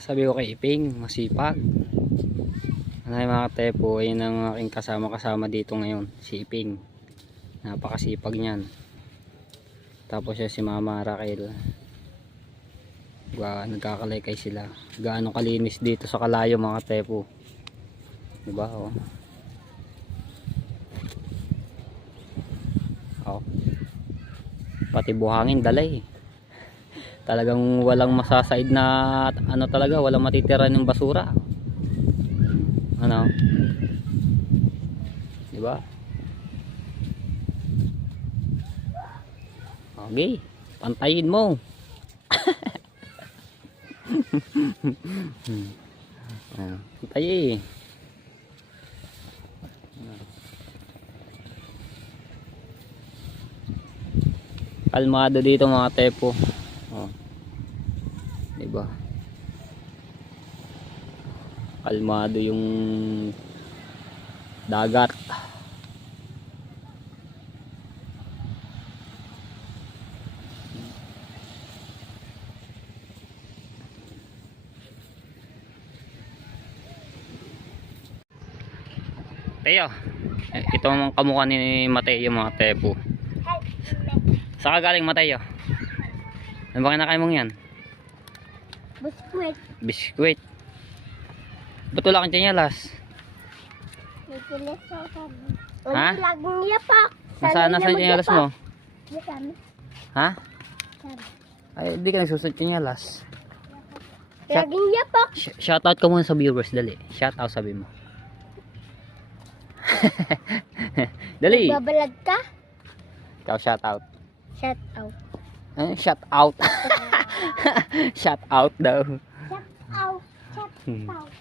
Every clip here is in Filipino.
Sabi ko kay Iping, masipag. Ano yung mga tepo, ayun ang aking kasama dito ngayon, si Iping. Napakasipag niyan. Tapos siya si Mama Raquel. Nagkakalaykay sila. Gaano kalinis dito sa Kalayo mga tepo. Diba oh? Oh. Pati buhangin dalay. Talagang walang masasaid na ano talaga, walang matitira ng basura. Ano? Di ba? Okay, pantayin mo. Pantayin. Kalmado dito mga tepo. Oh. Diba? Kalmado yung dagat. Teo, ito ang kamukha ni Mateo mga tepo. Saan ka galing Mateo? Ano ba kinakain mong yan? Biskuit. Biskuit. Ba't wala kang tsinelas? May tsinelas ako. Ha? Laging yapak. Nasaan yung tsinelas mo? Saan? Ha? Ay, di ka nagsusot tsinelas. Laging yapak. Shoutout ka muna sa viewers, dali. Shoutout sabi mo. Dali. Babalag ka? Ikaw shoutout. Shut out. Shout out. Shout out daw. Shut out. Shut out.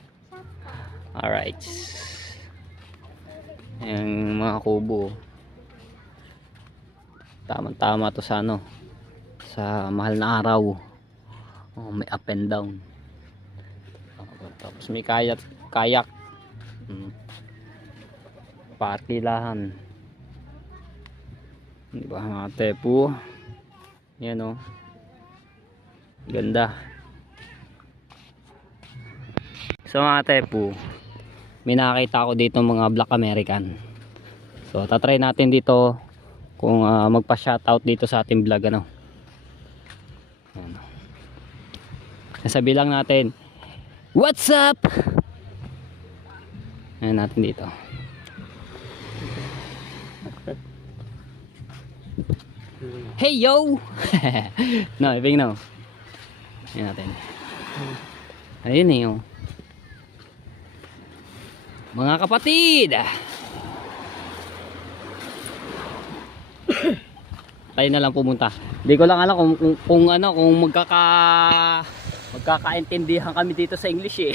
Alright. Yung mga kubo. Tama-tama to sa ano. Sa mahal na araw. Oh, may up and down. Tapos may kayak. Partilahan. Diba mga tepo? Yan o. Ganda. So mga tepo, may nakakita ako dito mga Black American. So tatry natin dito kung magpa-shoutout dito sa ating vlog ano. Yan. Nasabi lang natin, what's up? Ayan natin dito. Hey yo! No, Iping no. Ayan natin. Ayun eh oh. Mga kapatid! Tayo na lang pumunta. Hindi ko lang alam kung magkakaintindihan kami dito sa English eh.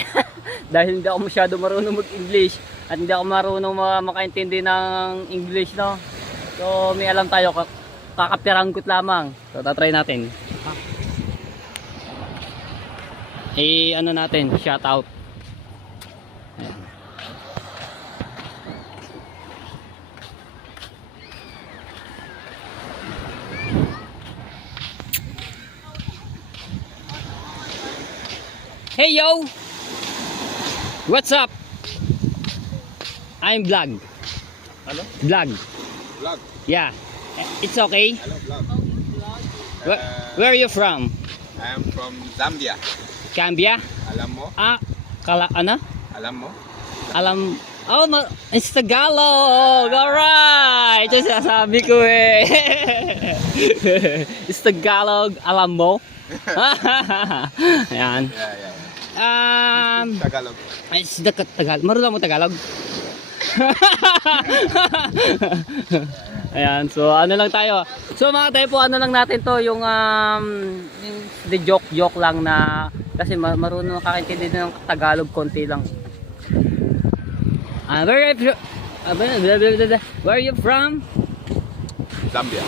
Dahil hindi ako masyado marunong mag-English at hindi ako marunong makaintindi ng English no. So may alam tayo, kakapiranggot lamang. So tatry natin. Ano natin, shout out. Ayan. Hey yo! What's up? I'm vlog. Hello? Vlog. Vlog. Yeah. It's okay. Hello, vlog. Where are you from? I am from Zambia. Gambia? Alam mo? Ano? Alam mo? It's Tagalog! Alright! Ito sinasabi ko eh. It's Tagalog. Alam mo? Ayan. Yeah. Tagalog. It's the Tagalog. Marunong mo Tagalog? Ayan, so ano lang tayo. So mga tepo, ano lang natin to, yung the joke lang na kasi marunong kakaintindi ng Tagalog konti lang. Where are you from? Zambia.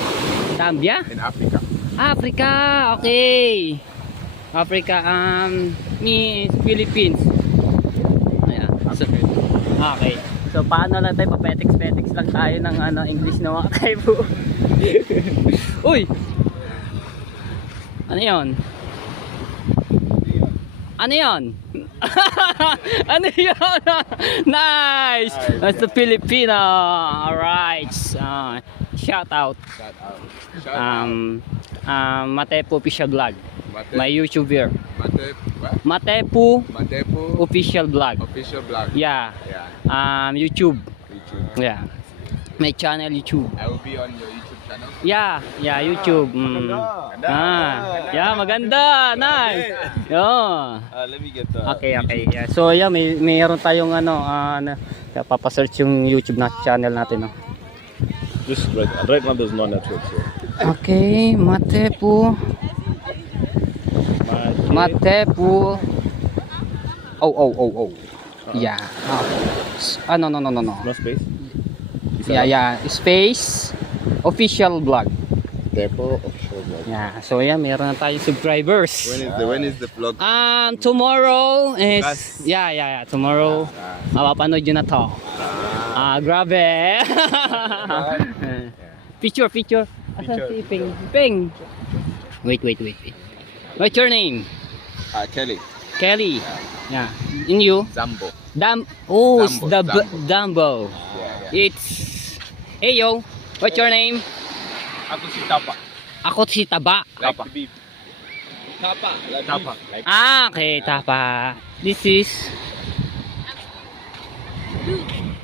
Zambia? In Africa. Africa, okay. Africa, me Philippines. Ayan. So, okay. So paano lang tayo, papetiks lang tayo ng English na mga typo. Uy! Ano yun? Ano yun? Ano yun? Nice! That's the Filipino. Alright. Shout out. Shout out. Shout out. Matepu Official Vlog. Mate, My YouTuber. what? Matepu Matepu Official Vlog. official blog. Yeah. Yeah. YouTube. YouTube. Yeah. My channel YouTube. I will be on your YouTube channel. Yeah, YouTube. Yeah, maganda. Nice. Yeah. Let me get the. Okay. Yeah. So, yeah, mayroon tayong papasearch yung YouTube na channel natin, no. Just right now there's no network, so. Okay, Matepu. Oh. Yeah. No. No space? Yeah. Space Official Vlog. Depo official vlog. Yeah. So, yeah, meron na tayong subscribers. When is the vlog? Tomorrow is Gas. yeah. Tomorrow mapapanood nyo na to. Grabe. Picture. Asan si Ping? Wait. What's your name? Kelly. Kelly. Yeah. In you? Zambo. It's Zambo. Dumbo. Yeah. It's hey yo. What's your name? Ako si Tapa. Ako si Taba. Like the beef. Tapa. Like Tapa. Like Okay, Tapa. This is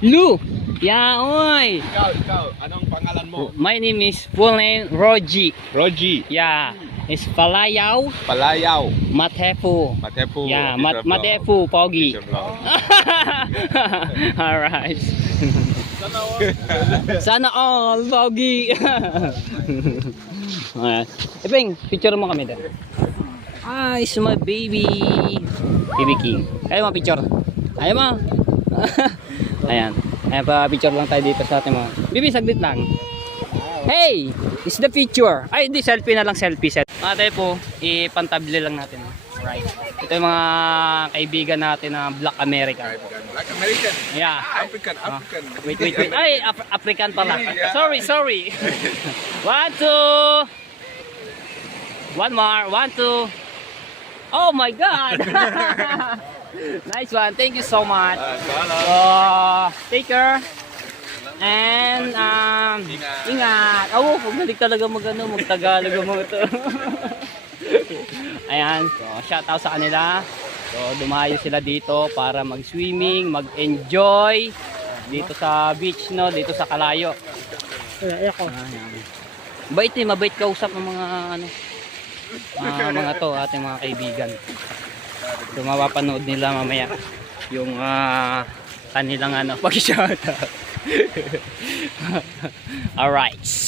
Lu. Yeah, oy. ikaw. Anong pangalan mo? My name is full name Roji. Roji. Yeah. It's Palayaw Palayaw. Matepu. Matepu. Yeah, official vlog. Matepu Pogi. Official vlog. Alright. Sana all Pogi. Alright. Ipeng, picture mo kami din. It's my baby. Baby King. Kaya mo picture. Ayaw mo. Ayan. Ayan pa picture lang tayo dito sa ating mga. Bibi, saglit lang. Hey! It's the picture. Ay, hindi. Selfie na lang. Selfie. Ate po, ipantabli lang natin. Right. Ito yung mga kaibigan natin na Black American. Like American. Yeah. African. Wait. Ay, African pala. Yeah. Sorry. 1, 2. One more. 1, 2. Oh my God! Nice one. Thank you so much. Take care. And ingat. Oh, galing talaga mag-Tagalog mo ito. Ayan, so shout out sa kanila. So dumayo sila dito para mag-swimming, mag-enjoy dito sa beach, no, dito sa Kalayo. Mabait kausap ng mga mga to, ating mga kaibigan. So mapapanood nila mamaya yung kanilang pag-shout out. Alright.